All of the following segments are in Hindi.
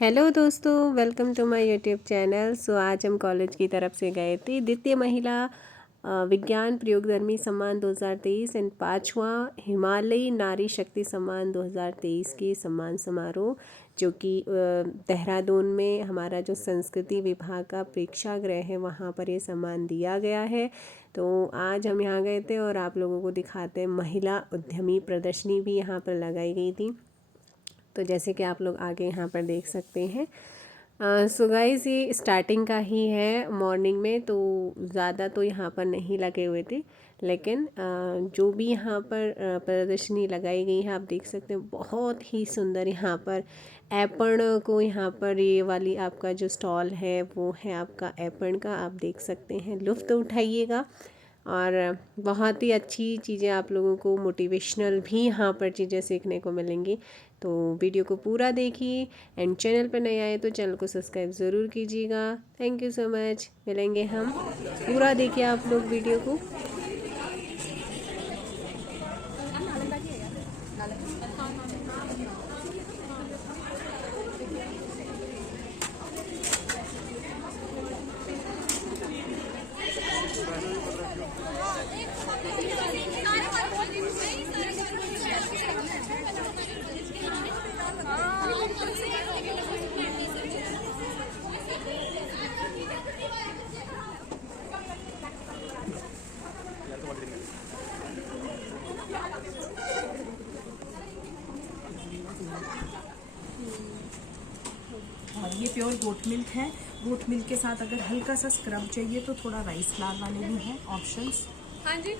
हेलो दोस्तों, welcome to my YouTube channel. आज हम कॉलेज की तरफ से गए थे द्वितीय महिला विज्ञान प्रयोगधर्मी सम्मान 2023 एंड पाँचवा हिमालयी नारी शक्ति सम्मान 2023 के सम्मान समारोह, जो कि देहरादून में हमारा जो संस्कृति विभाग का प्रेक्षागृह है वहाँ पर ये सम्मान दिया गया है। तो आज हम यहाँ गए थे और आप लोगों को दिखाते हैं। महिला उद्यमी प्रदर्शनी भी यहाँ पर लगाई गई थी, तो जैसे कि आप लोग आगे यहाँ पर देख सकते हैं। सो गाइस, ये स्टार्टिंग का ही है मॉर्निंग में, तो ज़्यादा तो यहाँ पर नहीं लगे हुए थे, लेकिन जो भी यहाँ पर प्रदर्शनी लगाई गई है आप देख सकते हैं। बहुत ही सुंदर यहाँ पर एपर्ण को, यहाँ पर ये वाली आपका जो स्टॉल है वो है आपका एपर्ण का, आप देख सकते हैं। लुत्फ़ उठाइएगा और बहुत ही अच्छी चीज़ें आप लोगों को मोटिवेशनल भी यहाँ पर चीज़ें सीखने को मिलेंगी। तो वीडियो को पूरा देखिए एंड चैनल पर नए आए तो चैनल को सब्सक्राइब ज़रूर कीजिएगा। Thank you so much. मिलेंगे हम। पूरा देखिए आप लोग वीडियो को। और ये प्योर गोट मिल्क है। गोट मिल्क के साथ अगर हल्का सा स्क्रब चाहिए तो थोड़ा राइस फ्लावर वाले भी हैं ऑप्शंस। हाँ जी,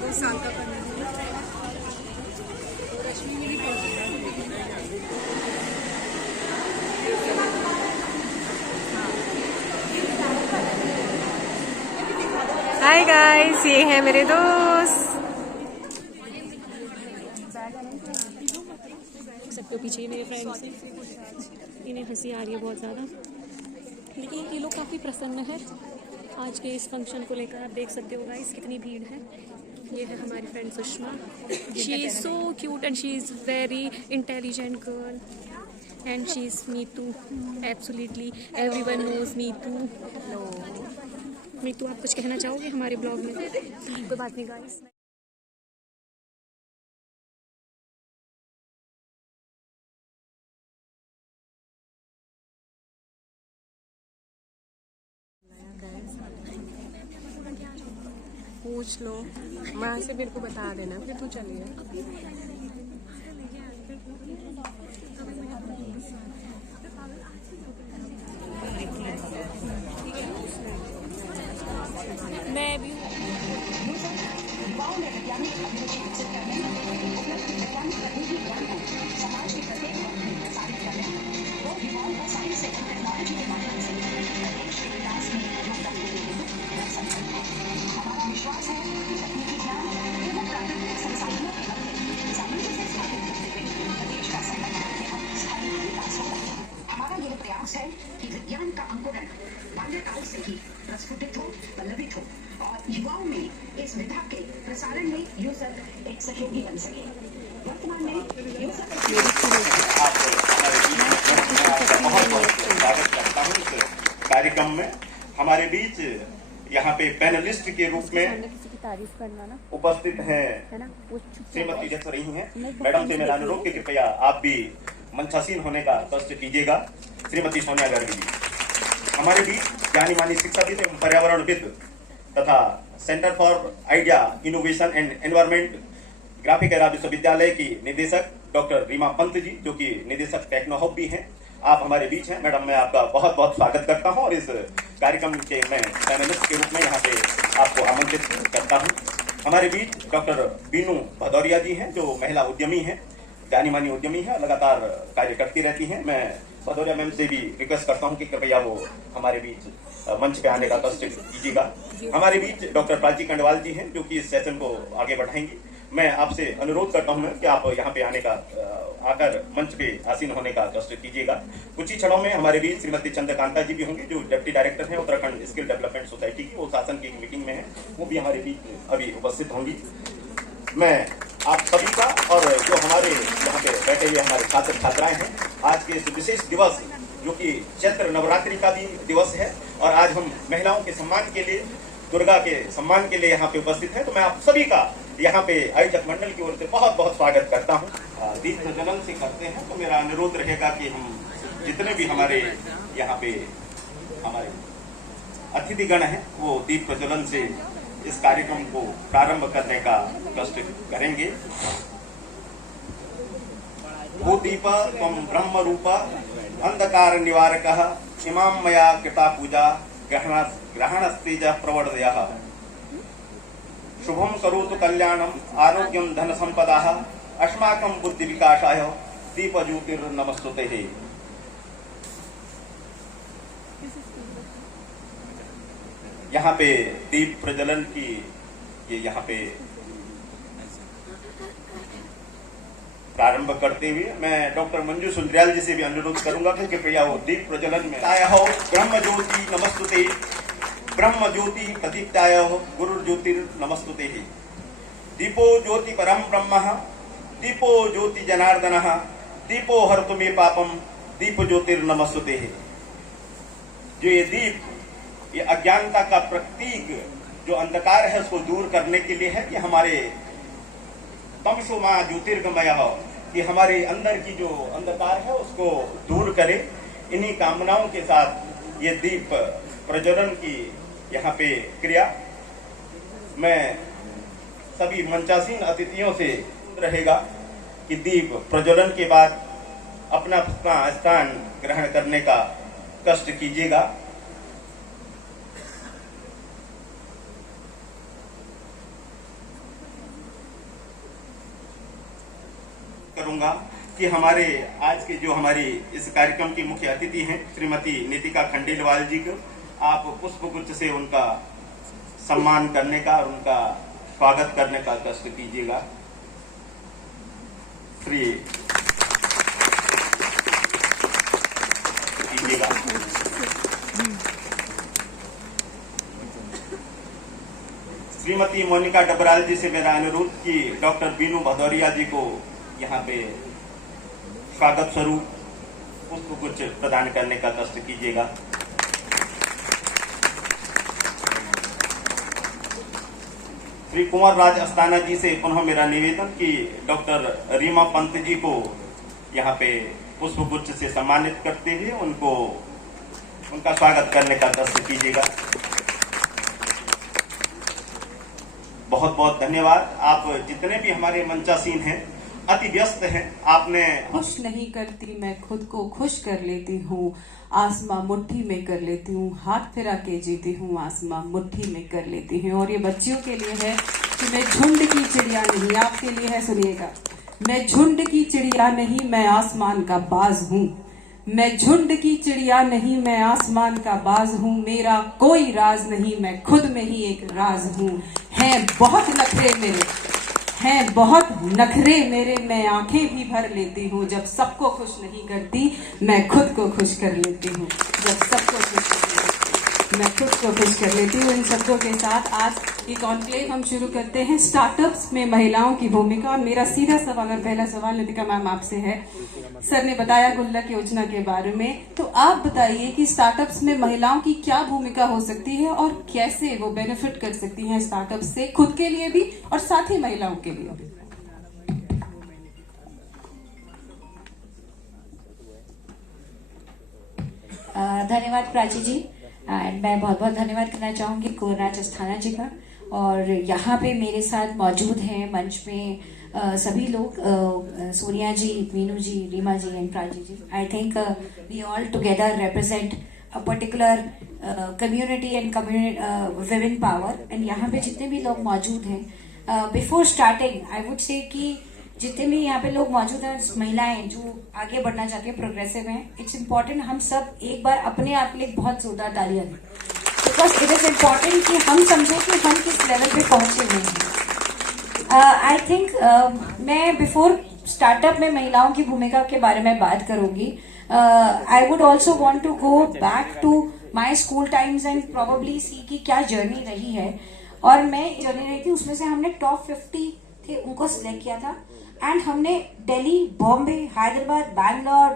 दो साल का हाय गाइस, ये है मेरे दोस्त। सकते हो पीछे ही मेरे फ्रेंड्स हैं। इन्हें हंसी आ रही है बहुत ज़्यादा, लेकिन ये लोग काफ़ी प्रसन्न है आज के इस फंक्शन को लेकर। आप देख सकते हो गाइस कितनी भीड़ है। ये है हमारी friend Sushma. She is so cute and she is very intelligent girl and she is Meetu. Absolutely everyone knows Meetu. Meetu, आप कुछ कहना चाहोगे हमारे ब्लॉग में? कोई बात नहीं गाइस। पूछ लो, वहाँ से मेरे को बता देना, फिर तू चलिए। मैं भी हमारा यह प्रयास है कि विज्ञान का अंकुरण बाल्यकाल से ही प्रस्फुटित हो, पल्लवित हो और युवाओं में इस विधा के प्रसारण में यूसक एक सहयोगी बन सके। वर्तमान में यूसक स्वागत करता हूँ इस कार्यक्रम में। हमारे बीच यहाँ पे पैनलिस्ट के रूप में तारीफ करना ना उपस्थित हैं श्रीमती जस रही हैं। मैडम से मेरा अनुरोध कि कृपया आप भी मंचासीन होने का कष्ट कीजिएगा। श्रीमती सोनिया गर्ग जी हमारे बीच जानी मानी शिक्षाविद एवं पर्यावरणविद तथा centre for idea innovation and environment graphic era विश्वविद्यालय की निदेशक डॉक्टर रीमा पंत जी, जो कि निदेशक टेक्नोहब भी हैं। आप हमारे बीच हैं। मैडम, मैं आपका बहुत बहुत स्वागत करता हूं और इस कार्यक्रम के मैं पैनलिस्ट के रूप में यहाँ पे आपको आमंत्रित करता हूं। हमारे बीच डॉक्टर बीनू भदौरिया जी हैं, जो महिला उद्यमी हैं, जानी मानी उद्यमी है, लगातार कार्य करती रहती हैं। मैं भदौरिया मैम से भी रिक्वेस्ट करता हूं कि कृपया वो हमारे बीच मंच पे आने का कष्ट कीजिएगा। हमारे बीच डॉक्टर प्राची खंडवाल जी हैं, जो कि इस सेशन को आगे बढ़ाएंगी। मैं आपसे अनुरोध करता हूं कि आप यहाँ पे आने का आकर मंच पे आसीन होने का कष्ट कीजिएगा। कुछ ही क्षणों में हमारे बीच श्रीमती चंद्रकांता जी भी होंगी, जो डिप्टी डायरेक्टर हैं उत्तराखंड स्किल डेवलपमेंट सोसाइटी की। वो शासन की मीटिंग में है, वो भी हमारे बीच अभी उपस्थित होंगी। मैं आप सभी का और जो हमारे यहाँ पे बैठे हुए हमारे छात्र छात्राएं हैं, आज के इस विशेष दिवस जो कि चैत्र नवरात्रि का भी दिवस है और आज हम महिलाओं के सम्मान के लिए, दुर्गा के सम्मान के लिए यहाँ पे उपस्थित हैं, तो मैं आप सभी का यहाँ पे आयोजक मंडल की ओर से बहुत बहुत स्वागत करता हूँ। दीप प्रज्वलन से करते हैं, तो मेरा अनुरोध रहेगा कि हम जितने भी हमारे यहाँ पे हमारे अतिथिगण हैं वो दीप प्रज्वलन से इस कार्यक्रम को प्रारंभ करने का कष्ट करेंगे। भूदीप त्वं ब्रह्म रूप अंधकार निवारकः इमां मया कृता पूजा ग्रहणस्तेज प्रवर्धयः। शुभम करोतु कल्याणम आरोग्यम धन संपदाः अस्माकं बुद्धि विकासाय दीप ज्योतिर्नमस्तुते। यहाँ पे दीप प्रज्वलन की ये यहाँ पे प्रारंभ करते हुए मैं डॉक्टर मंजू सुंदरियाल जी से भी अनुरोध करूंगा कि कृपया वो दीप प्रज्वलन में आया हो। ब्रह्म ज्योति नमस्तुते, ब्रह्म ज्योति प्रदीप्ताय गुरु ज्योतिर्नमस्तुते। दीपो ज्योति परम ब्रह्म, दीपो ज्योति जनार्दन, दीपो हरतु मे पापम, दीप ज्योतिर्नमस्तुते। जो ये दीप, ये अज्ञानता का प्रतीक जो अंधकार है उसको दूर करने के लिए है कि हमारे तमसो मां ज्योतिर्गमय हो, कि हमारे अंदर की जो अंधकार है उसको दूर करे। इन्हीं कामनाओं के साथ ये दीप प्रज्वलन की यहाँ पे क्रिया मैं सभी मंचासीन अतिथियों से रहेगा कि दीप प्रज्वलन के बाद अपना स्थान ग्रहण करने का कष्ट कीजिएगा। करूंगा कि हमारे आज के जो हमारी इस कार्यक्रम की मुख्य अतिथि हैं श्रीमती नीतिका खंडेलवाल जी को आप पुष्पगुच्छ से उनका सम्मान करने का और उनका स्वागत करने का कष्ट कीजिएगा। श्रीमती मोनिका डबराल जी से मेरा अनुरोध कि डॉक्टर बीनू भदौरिया जी को यहाँ पे स्वागत स्वरूप पुष्पगुच्छ प्रदान करने का कष्ट कीजिएगा। श्री कुंवर राज अस्थाना जी से पुनः मेरा निवेदन कि डॉक्टर रीमा पंत जी को यहाँ पे पुष्पगुच्छ से सम्मानित करते हुए उनका स्वागत करने का कष्ट कीजिएगा। बहुत बहुत धन्यवाद। आप जितने भी हमारे मंचासीन हैं अति व्यस्त हैं, आपने खुश नहीं करती मैं खुद को खुश कर लेती हूँ, आसमां मुट्ठी में कर लेती हूँ, हाथ फिरा के जीती हूँ, आसमां मुट्ठी में कर लेती हूँ। और ये बच्चियों के लिए है कि मैं झुंड की चिड़िया नहीं, आपके लिए है, सुनिएगा। मैं झुंड की चिड़िया नहीं, मैं आसमान का बाज हूँ। मैं झुंड की चिड़िया नहीं, मैं आसमान का बाज हूँ। मेरा कोई राज नहीं, मैं खुद में ही एक राज हूँ। हैं बहुत नखरे मेरे, हैं बहुत नखरे मेरे, मैं आंखें भी भर लेती हूँ। जब सबको खुश नहीं करती मैं खुद को खुश कर लेती हूँ। जब सबको खुश करती मैं खुद को खुश कर लेती हूँ। इन शब्दों के साथ आज ये कॉन्क्लेव हम शुरू करते हैं, स्टार्टअप्स में महिलाओं की भूमिका। और मेरा सीधा सवाल और पहला सवाल नीतिका मैम आपसे है। सर ने बताया गुल्लक योजना के बारे में, तो आप बताइए कि स्टार्टअप्स में महिलाओं की क्या भूमिका हो सकती है और कैसे वो बेनिफिट कर सकती हैं स्टार्टअप्स से, खुद के लिए भी और साथ ही महिलाओं के लिए भी। धन्यवाद प्राची जी। एंड मैं बहुत बहुत धन्यवाद करना चाहूँगी कुंवरराज अस्थाना जी का। और यहाँ पे मेरे साथ मौजूद हैं मंच में सभी लोग, Sonia ji, Meenu ji, Reema ji and Prachi ji. I think we all together represent a particular community and women power. And यहाँ पे जितने भी लोग मौजूद हैं, before starting I would say कि जितने भी यहाँ पे लोग मौजूद हैं, महिलाएं जो आगे बढ़ना चाहती है, प्रोग्रेसिव हैं, इट्स इम्पॉर्टेंट हम सब एक बार अपने आप के लिए बहुत जोरदार तालियां दें, बिकॉज इट इज इम्पॉर्टेंट कि हम समझें कि हम किस लेवल पे पहुंचे हुए हैं। आई थिंक मैं बिफोर स्टार्टअप में महिलाओं की भूमिका के बारे में बात करूंगी। I would also want to go back to my school times and probably see की क्या जर्नी रही है। और मैं जर्नी रही थी उसमें से हमने टॉप 50 थे उनको सिलेक्ट किया था। एंड हमने दिल्ली, बॉम्बे, हैदराबाद, बैंगलोर,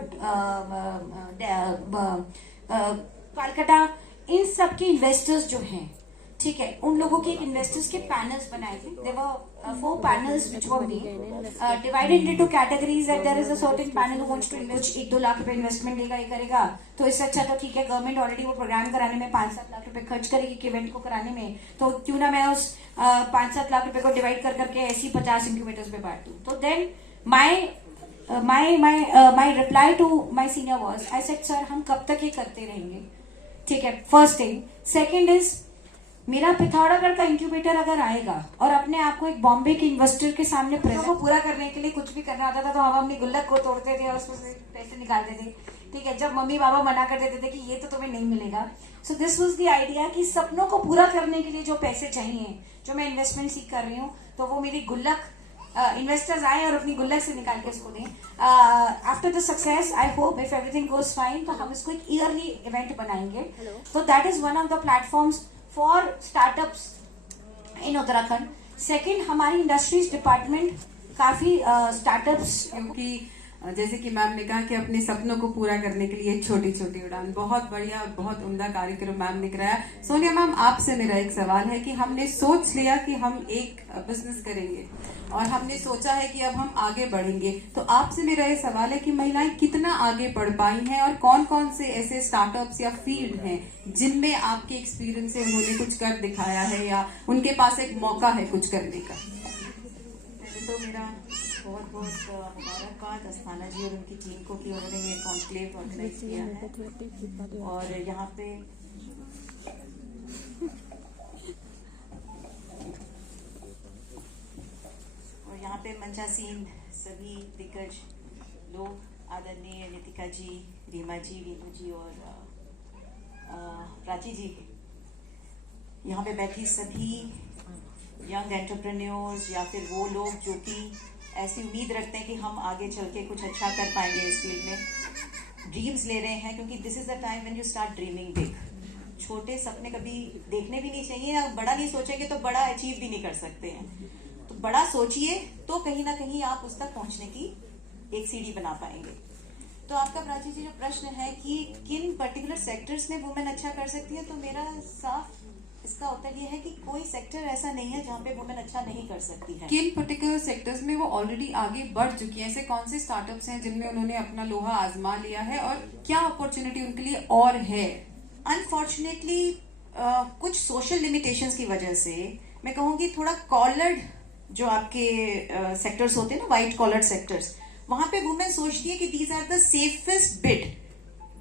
कलकत्ता, इन सब के इन्वेस्टर्स जो हैं, ठीक है, उन लोगों के इन्वेस्टर्स के पैनल्स बनाए थे। There were 4 panels which were made, divided into categories that there is a certain panel who wants to invest 1-2 lakh रुपए इन्वेस्टमेंट देगा, ये करेगा, तो इससे अच्छा तो ठीक है, गवर्नमेंट ऑलरेडी वो प्रोग्राम कराने में 5-7 लाख रुपए खर्च करेगी कि इवेंट को कराने में, तो क्यों ना मैं उस 5-7 लाख रुपए को डिवाइड कर करके ऐसी 50 इंक्यूबेटर्स पे बांट दूं। तो then my reply to my senior was, I said sir हम कब तक ये करते रहेंगे, ठीक है, फर्स्ट थिंग। सेकंड इज, मेरा पिथौरागढ़ का इंक्यूबेटर अगर आएगा और अपने आप को एक बॉम्बे के इन्वेस्टर के सामने प्रेजेंट को पूरा करने के लिए कुछ भी करना होता था तो हम अपनी गुल्लक को तोड़ते थे और उसमें से पैसे निकालते थे, ठीक है, जब मम्मी पापा मना कर देते थे कि ये तो तुम्हें नहीं मिलेगा। So this was the idea कि सपनों को पूरा करने के लिए जो पैसे चाहिए, जो मैं इन्वेस्टमेंट सीख कर रही हूँ, तो वो मेरी गुल्लक इन्वेस्टर्स आए और अपनी गुल्लक से निकाल के उसको दें। After the success, I hope if everything goes fine, तो हम इसको एक ईयरली इवेंट बनाएंगे। तो that is one of the platforms for startups in Uttarakhand. Second, हमारी इंडस्ट्रीज डिपार्टमेंट काफी स्टार्टअप्स, क्योंकि जैसे कि मैम ने कहा कि अपने सपनों को पूरा करने के लिए छोटी छोटी उड़ान, बहुत बढ़िया, बहुत उम्दा कार्यक्रम मैम ने कराया। सोनिया मैम, आपसे मेरा एक सवाल है कि हमने सोच लिया कि हम एक बिजनेस करेंगे और हमने सोचा है कि अब हम आगे बढ़ेंगे, तो आपसे मेरा ये सवाल है कि महिलाएं कितना आगे बढ़ पाई हैं और कौन कौन से ऐसे स्टार्टअप्स या फील्ड हैं जिनमें आपके एक्सपीरियंस से उन्होंने कुछ कर दिखाया है या उनके पास एक मौका है कुछ करने का? तो मेरा बहुत बहुत मुबारकबाद अस्थाना जी और उनकी टीम को कि उन्होंने ये कॉन्क्लेव ऑर्गेनाइज किया है। और यहाँ पे मंचासीन सभी दिग्गज लोग, आदरणीय नितिका जी, रीमा जी, वीनू जी और प्राची जी, यहाँ पे बैठी सभी यंग एंटरप्रेन्योर्स या फिर वो लोग जो कि ऐसी उम्मीद रखते हैं कि हम आगे चल के कुछ अच्छा कर पाएंगे इस फील्ड में, ड्रीम्स ले रहे हैं, क्योंकि this is the time when you start dreaming big. छोटे सपने कभी देखने भी नहीं चाहिए, बड़ा नहीं सोचेंगे तो बड़ा अचीव भी नहीं कर सकते हैं। तो बड़ा सोचिए तो कहीं ना कहीं आप उस तक पहुंचने की एक सीढ़ी बना पाएंगे। तो आपका प्राची जी जो प्रश्न है कि किन पर्टिकुलर सेक्टर्स में वुमेन अच्छा कर सकती है, तो मेरा साफ इसका उत्तर ये है कि कोई सेक्टर ऐसा नहीं है जहाँ पे वुमेन अच्छा नहीं कर सकती है। किन पर्टिकुलर सेक्टर्स में वो ऑलरेडी आगे बढ़ चुकी है? ऐसे कौन से स्टार्टअप्स हैं जिनमें उन्होंने अपना लोहा आजमा लिया है और क्या अपॉर्चुनिटी उनके लिए और है? अनफॉर्चुनेटली कुछ सोशल लिमिटेशंस की वजह से मैं कहूँगी थोड़ा कॉलर्ड जो आपके सेक्टर्स होते हैं ना, व्हाइट कॉलर्ड सेक्टर्स, वहां पे वुमेन सोचती है कि these are the safest bit,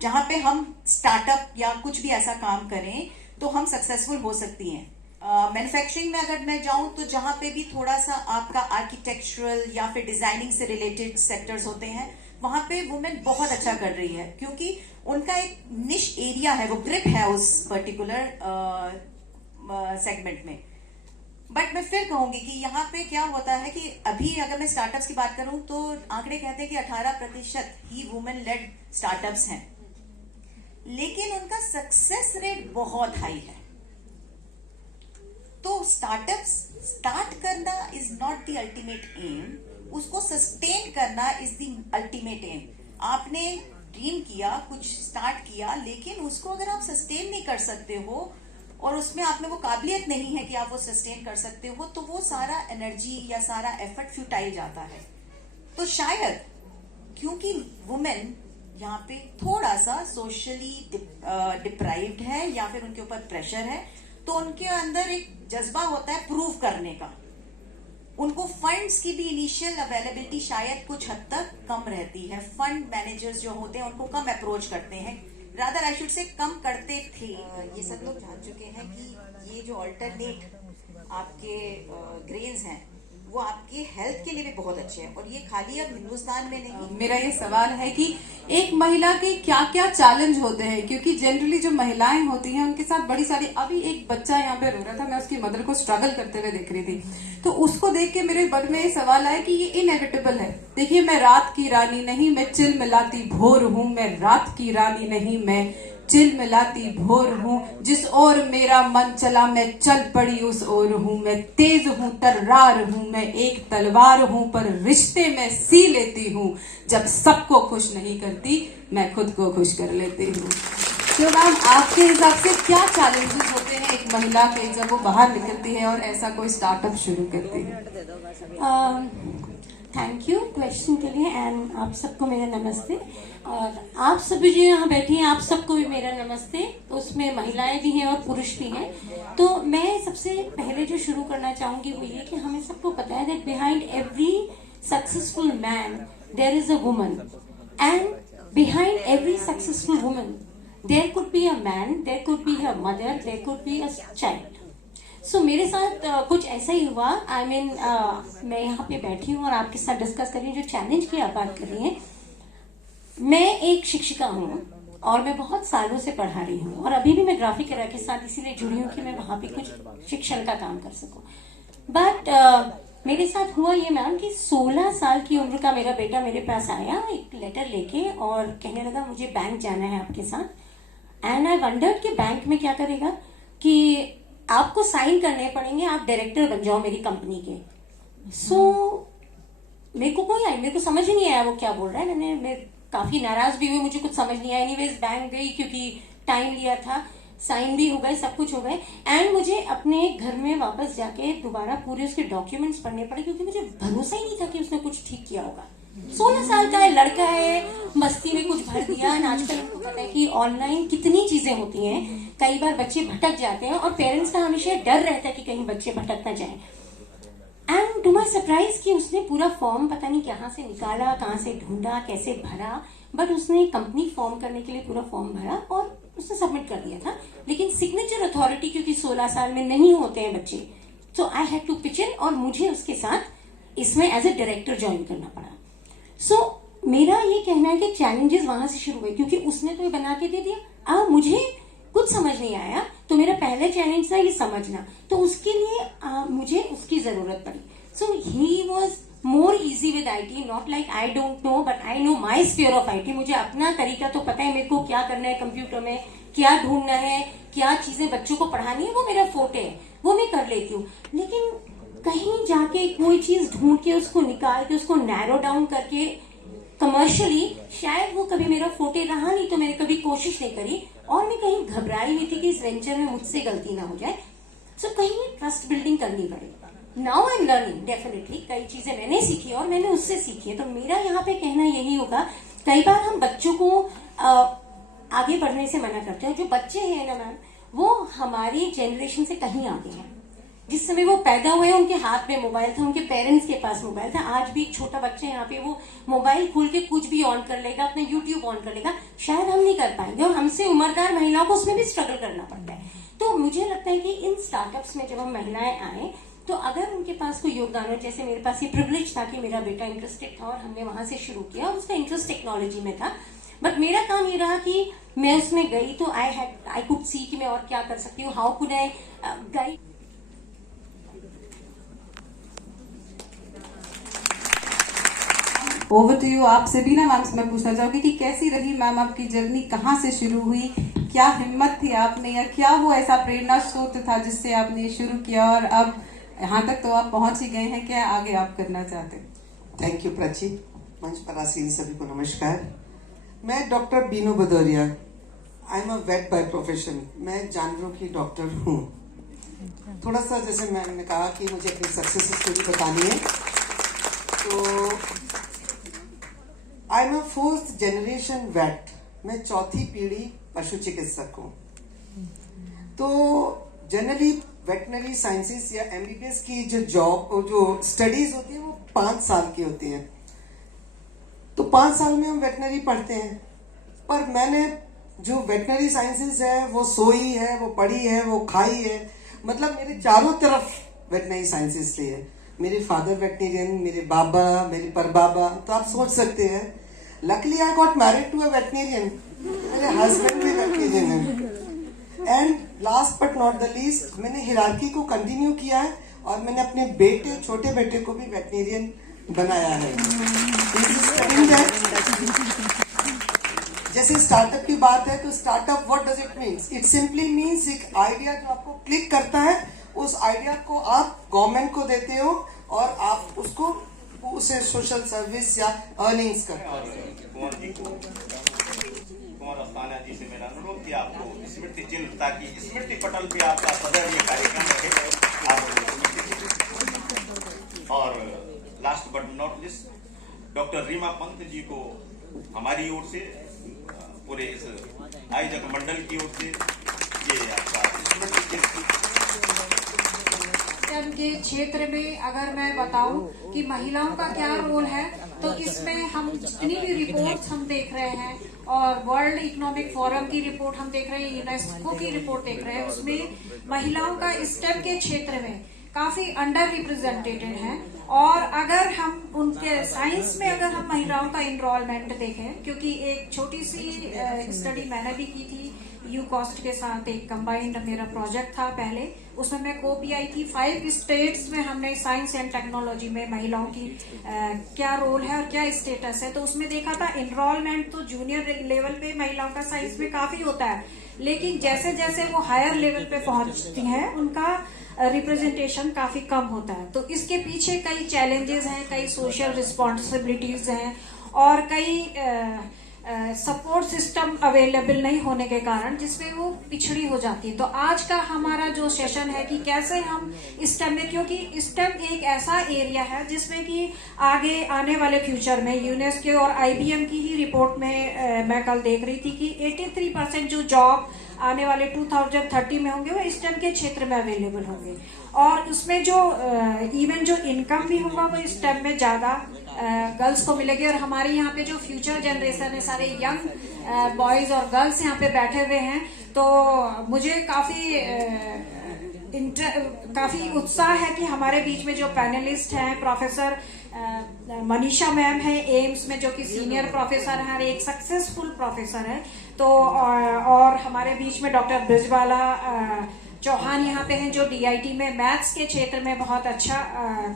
जहां पे हम स्टार्टअप या कुछ भी ऐसा काम करें तो हम सक्सेसफुल हो सकती हैं। मैन्युफैक्चरिंग में अगर मैं जाऊं तो जहां पे भी थोड़ा सा आपका आर्किटेक्चरल या फिर डिजाइनिंग से रिलेटेड सेक्टर्स होते हैं, वहां पे वुमेन बहुत अच्छा कर रही है, क्योंकि उनका एक निश एरिया है, वो ग्रिप है उस पर्टिकुलर सेगमेंट में। बट मैं फिर कहूंगी कि यहाँ पे क्या होता है कि अभी अगर मैं स्टार्टअप्स की बात करूं तो आंकड़े कहते हैं कि 18% ही वुमेन लेड स्टार्टअप्स हैं, लेकिन उनका सक्सेस रेट बहुत हाई है। तो स्टार्टअप्स स्टार्ट करना is not the ultimate aim, उसको सस्टेन करना इज द अल्टीमेट एम। आपने ड्रीम किया, कुछ स्टार्ट किया, लेकिन उसको अगर आप सस्टेन नहीं कर सकते हो और उसमें आप में वो काबिलियत नहीं है कि आप वो सस्टेन कर सकते हो, तो वो सारा एनर्जी या सारा एफर्ट फ्यूटाइल जाता है। तो शायद क्योंकि वुमेन यहाँ पे थोड़ा सा सोशली डिप्राइव्ड है या फिर उनके ऊपर प्रेशर है, तो उनके अंदर एक जज्बा होता है प्रूव करने का। उनको फंड्स की भी इनिशियल अवेलेबिलिटी शायद कुछ हद तक कम रहती है। फंड मैनेजर्स जो होते हैं उनको कम अप्रोच करते हैं, रादर आई शुड से कम करते थे। ये सब लोग जान चुके हैं कि ये जो अल्टरनेट आपके ग्रेन्स हैं वो आपके हेल्थ के लिए भी बहुत अच्छे हैं, और ये खाली अब हिंदुस्तान में नहीं। मेरा ये सवाल है कि एक महिला के क्या क्या चैलेंज होते हैं, क्योंकि जनरली जो महिलाएं होती हैं उनके साथ बड़ी सारी, अभी एक बच्चा यहाँ पे रो रहा था, मैं उसकी मदर को स्ट्रगल करते हुए देख रही थी, तो उसको देख के मेरे मन में ये सवाल आया कि ये इनएविटेबल है। देखिए, मैं रात की रानी नहीं, मैं चिल मिलाती भोर हूँ, मैं रात की रानी नहीं, मैं चिलमिलाती भोर हूँ, जिस ओर मेरा मन चला मैं चल पड़ी उस ओर हूँ। मैं तेज हूँ, तर्रार हूँ, मैं एक तलवार हूँ, पर रिश्ते में सी लेती हूँ। जब सबको खुश नहीं करती मैं खुद को खुश कर लेती हूँ। तो मैम, आपके हिसाब से क्या चैलेंजेस होते हैं एक महिला के जब वो बाहर निकलती है और ऐसा कोई स्टार्टअप शुरू करती है? थैंक यू क्वेश्चन के लिए एंड आप सबको मेरा नमस्ते। और आप सभी जो यहाँ बैठी हैं आप सबको भी मेरा नमस्ते। तो उसमें महिलाएं भी हैं और पुरुष भी हैं। तो मैं सबसे पहले जो शुरू करना चाहूंगी वो ये कि हमें सबको पता है that behind every successful man there is a woman, and behind every successful woman there could be a man, there could be a mother, there could be a child. So मेरे साथ कुछ ऐसा ही हुआ। आई मीन मैं यहाँ पे बैठी हूँ और आपके साथ डिस्कस कर रही हूँ जो चैलेंज की आप बात कर रही हैं। मैं एक शिक्षिका हूँ और मैं बहुत सालों से पढ़ा रही हूँ और अभी भी मैं ग्राफिक कला के साथ इसीलिए जुड़ी हूँ कि मैं वहां पे कुछ शिक्षण का काम कर सकूं। बट मेरे साथ हुआ ये मैम कि 16 साल की उम्र का मेरा बेटा मेरे पास आया एक लेटर लेके और कहने लगा मुझे बैंक जाना है आपके साथ। एंड आई वंडर्ड कि बैंक में क्या करेगा, कि आपको साइन करने पड़ेंगे, आप डायरेक्टर बन जाओ मेरी कंपनी के। मेरे को समझ ही नहीं आया वो क्या बोल रहा है। मैं काफी नाराज भी हुई, मुझे कुछ समझ नहीं आया। एनीवेज बैंक गई क्योंकि टाइम लिया था, साइन भी हो गए, सब कुछ हो गए। एंड मुझे अपने घर में वापस जाके दोबारा पूरे उसके डॉक्यूमेंट्स पढ़ने पड़े क्योंकि मुझे भरोसा ही नहीं था कि उसने कुछ ठीक किया होगा। 16 साल का है लड़का है, मस्ती में कुछ भर दिया। आजकल आपको पता है कि ऑनलाइन कितनी चीजें होती हैं, कई बार बच्चे भटक जाते हैं और पेरेंट्स का हमेशा डर रहता है कि कहीं बच्चे भटक ना जाएं। एंड टू माई सरप्राइज कि उसने पूरा फॉर्म पता नहीं कहाँ से निकाला, कहाँ से ढूंढा, कैसे भरा, बट उसने कंपनी फॉर्म करने के लिए पूरा फॉर्म भरा और उसने सबमिट कर दिया था। लेकिन सिग्नेचर अथॉरिटी क्योंकि 16 साल में नहीं होते हैं बच्चे, तो I had to pitch in और मुझे उसके साथ इसमें एज ए डायरेक्टर ज्वाइन करना पड़ा। सो मेरा ये कहना है कि चैलेंजेस वहां से शुरू हुए क्योंकि उसने तो ये बना के दे दिया। मुझे कुछ समझ नहीं आया, तो मेरा पहला चैलेंज था ये समझना। तो उसके लिए मुझे उसकी जरूरत पड़ी। So he was more easy with IT, not like I don't know but I know my sphere of IT। मुझे अपना तरीका तो पता है, मेरे को क्या करना है कंप्यूटर में, क्या ढूंढना है, क्या चीजें बच्चों को पढ़ानी है, वो मेरा फोटे है, वो मैं कर लेती हूँ। लेकिन कहीं जाके कोई चीज ढूंढ के उसको निकाल के उसको नैरो डाउन करके कमर्शियली, शायद वो कभी मेरा फोटे रहा नहीं, तो मैंने कभी कोशिश नहीं करी और मैं कहीं घबराई हुई थी कि इस वेंचर में मुझसे गलती ना हो जाए। सो कहीं ट्रस्ट बिल्डिंग करनी पड़ी। Now I am learning definitely, कई चीजें मैंने सीखी और मैंने उससे सीखी है। तो मेरा यहाँ पे कहना यही होगा, कई बार हम बच्चों को आगे बढ़ने से मना करते हैं। जो बच्चे हैं ना मैम, वो हमारी जनरेशन से कहीं आगे हैं। जिस समय वो पैदा हुए उनके हाथ में मोबाइल था, उनके पेरेंट्स के पास मोबाइल था। आज भी एक छोटा बच्चा यहाँ पे वो मोबाइल खोल के कुछ भी ऑन कर लेगा, अपना यूट्यूब ऑन कर लेगा। शायद हम नहीं कर पाएंगे और हमसे उम्रदार महिलाओं को उसमें भी स्ट्रगल करना पड़ता है। तो मुझे लगता है कि इन स्टार्टअप्स में जब हम महिलाएं आए तो अगर उनके पास कोई योगदान हो, जैसे मेरे पास ये प्रिविलेज था कि मेरा बेटा इंटरेस्टेड था और हमने वहां से शुरू किया और उसका इंटरेस्ट टेक्नोलॉजी में था। बट मेरा काम ये रहा कि मैं उसमें गई तो आई कुड सी कि मैं और क्या कर सकती हूँ, how could I guide. Over to you. आपसे भी ना मैम से मैं पूछना चाहूंगी कि कैसी रही मैम आपकी जर्नी, कहाँ से शुरू हुई, क्या हिम्मत थी आप में या क्या वो ऐसा प्रेरणा स्रोत था जिससे आपने ये शुरू किया और अब यहाँ तक तो आप पहुंच ही गए हैं, क्या आगे आप करना चाहते हैं? Thank you Prachi. मंच पर आसीन सभी को नमस्कार। मैं doctor Binu Bhadauria, I am a weight by profession. मैं जानवरों की डॉक्टर हूँ। थोड़ा सा जैसे मैंने कहा कि मुझे अपनी सक्सेस स्टोरी बतानी है, तो I am a 4th generation vet. मैं 4थी पीढ़ी पशु चिकित्सक हूँ। तो जनरली वेटनरी साइंसेस या MBBS की जो जॉब और जो स्टडीज होती है वो 5 साल की होती हैं। तो 5 साल में हम वेटनरी पढ़ते हैं, पर मैंने जो वेटनरी साइंसेस है वो सोई है, वो पढ़ी है, वो खाई है। मतलब मेरे चारों तरफ वेटनरी साइंसेस लिए है। मेरे फादर वेटनेरियन, मेरे बाबा, मेरे परबाबा। तो आप सोच सकते हैं, luckily I got married to a veterinarian. मेरे हस्बैंड भी वेटनेरियन है। And last but not the least, मैंने हिरार्की को कंटिन्यू किया है और मैंने अपने बेटे, छोटे बेटे को भी वेटनेरियन बनाया है। जैसे स्टार्टअप की बात है तो startup what does it means? It simply means एक आइडिया जो आपको क्लिक करता है, उस आइडिया को आप गवर्नमेंट को देते हो और आप उसको उसे सोशल सर्विस या अर्निंग्स करते हो। कुमार अस्थाना जी से मेरा अनुरोध कि आपको स्मृति चिन्ह, ताकि स्मृति पटल पे आपका सदैव ये कार्यक्रम रहे। और last but not least, doctor Reema Pant ji को हमारी ओर से, पूरे इस आयोजक मंडल की ओर से ये आपका स्मृति चिन्ह। के क्षेत्र में अगर मैं बताऊं कि महिलाओं का क्या रोल है, तो इसमें हम जितनी भी रिपोर्ट्स हम देख रहे हैं और वर्ल्ड इकोनॉमिक फोरम की रिपोर्ट हम देख रहे हैं, यूनेस्को की रिपोर्ट देख रहे हैं, उसमें महिलाओं का स्टेम के क्षेत्र में काफी अंडर रिप्रेजेंटेटेड है। और अगर हम उनके साइंस में अगर हम महिलाओं का इनरोलमेंट देखें, क्योंकि एक छोटी सी स्टडी मैंने भी की थी यूकॉस्ट के साथ, एक कंबाइंड मेरा प्रोजेक्ट था पहले, उसमें मैं को-पीआई थी। 5 स्टेट्स में हमने साइंस एंड टेक्नोलॉजी में महिलाओं की क्या रोल है और क्या स्टेटस है, तो उसमें देखा था इनरोलमेंट तो जूनियर लेवल पे महिलाओं का साइंस में काफी होता है, लेकिन जैसे जैसे वो हायर लेवल पे पहुंचती हैं उनका रिप्रेजेंटेशन काफी कम होता है। तो इसके पीछे कई चैलेंजेस हैं, कई सोशल रिस्पॉन्सिबिलिटीज हैं और कई सपोर्ट सिस्टम अवेलेबल नहीं होने के कारण जिसमें वो पिछड़ी हो जाती है। तो आज का हमारा जो सेशन है कि कैसे हम स्टेम में, क्योंकि स्टेम एक ऐसा एरिया है जिसमें कि आगे आने वाले फ्यूचर में यूनेस्को और आईबीएम की ही रिपोर्ट में मैं कल देख रही थी कि 83% जो जॉब आने वाले 2030 में होंगे वो स्टेम के क्षेत्र में अवेलेबल होंगे, और उसमें जो इवन जो इनकम भी होगा वो स्टेम में ज्यादा गर्ल्स को मिलेगी। और हमारे यहाँ पे जो फ्यूचर जनरेशन है, सारे यंग बॉयज और गर्ल्स यहाँ पे बैठे हुए हैं, तो मुझे काफी उत्साह है कि हमारे बीच में जो पैनलिस्ट हैं, प्रोफेसर मनीषा मैम है एम्स में, जो कि सीनियर प्रोफेसर हैं, एक सक्सेसफुल प्रोफेसर है, तो और हमारे बीच में डॉक्टर ब्रिजबाला चौहान यहाँ पे हैं जो डीआईटी में मैथ्स के क्षेत्र में बहुत अच्छा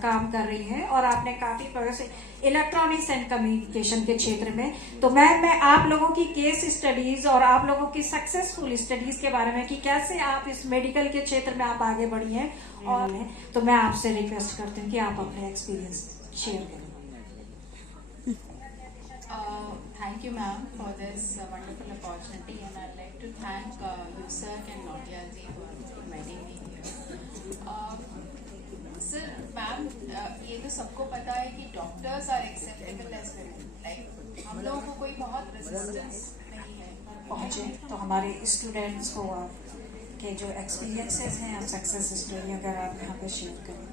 काम कर रही है, और आपने काफी प्रोग्रेस इलेक्ट्रॉनिक्स एंड कम्युनिकेशन के क्षेत्र में। तो मैं आप लोगों की केस स्टडीज और आप लोगों की सक्सेसफुल स्टडीज के बारे में कि कैसे आप इस मेडिकल के क्षेत्र में आप आगे बढ़ी हैं, और तो मैं आपसे रिक्वेस्ट करती हूँ कि आप अपने एक्सपीरियंस शेयर करें। Thank you, ma'am, for this wonderful opportunity, and I'd like to thank Yusuf and Nadia ji for inviting me here. Sir, ma'am, ये तो सबको पता है कि doctors are acceptable as well, like हम लोगों को कोई बहुत रेजिस्टेंस नहीं है पहुंचे, तो हमारे स्टूडेंट्स को के जो एक्सपीरियंसेस हैं, आप सक्सेस स्टोरी अगर आप यहाँ पे शेयर करें।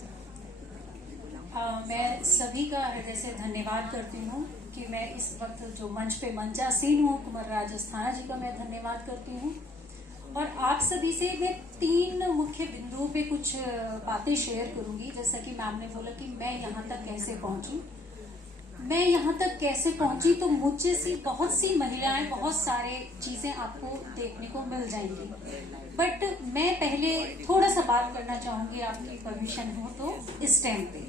मैं सभी का हृदय से धन्यवाद करती हूँ कि मैं इस वक्त जो मंच पे मंचासीन हूँ, कुमार अस्थाना जी का मैं धन्यवाद करती हूँ, और आप सभी से मैं 3 मुख्य बिंदुओं पे कुछ बातें शेयर करूंगी। जैसा कि मैम ने बोला कि मैं यहाँ तक कैसे पहुंची, मैं यहाँ तक कैसे पहुंची, तो मुझे सी बहुत सी महिलाएं, बहुत सारे चीजें आपको देखने को मिल जाएंगी, बट मैं पहले थोड़ा सा बात करना चाहूंगी, आपकी परमिशन हो तो, इस टाइम पे।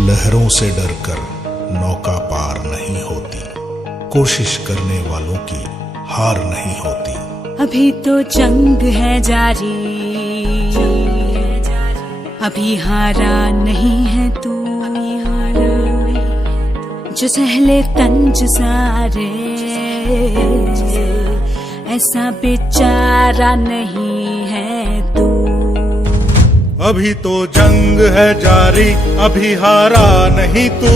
लहरों से डरकर नौका पार नहीं होती, कोशिश करने वालों की हार नहीं होती। अभी तो जंग है जारी, अभी हारा नहीं है तू, जो सहले तंज सारे ऐसा बेचारा नहीं है तू। अभी तो जंग है जारी, अभी हारा नहीं तू,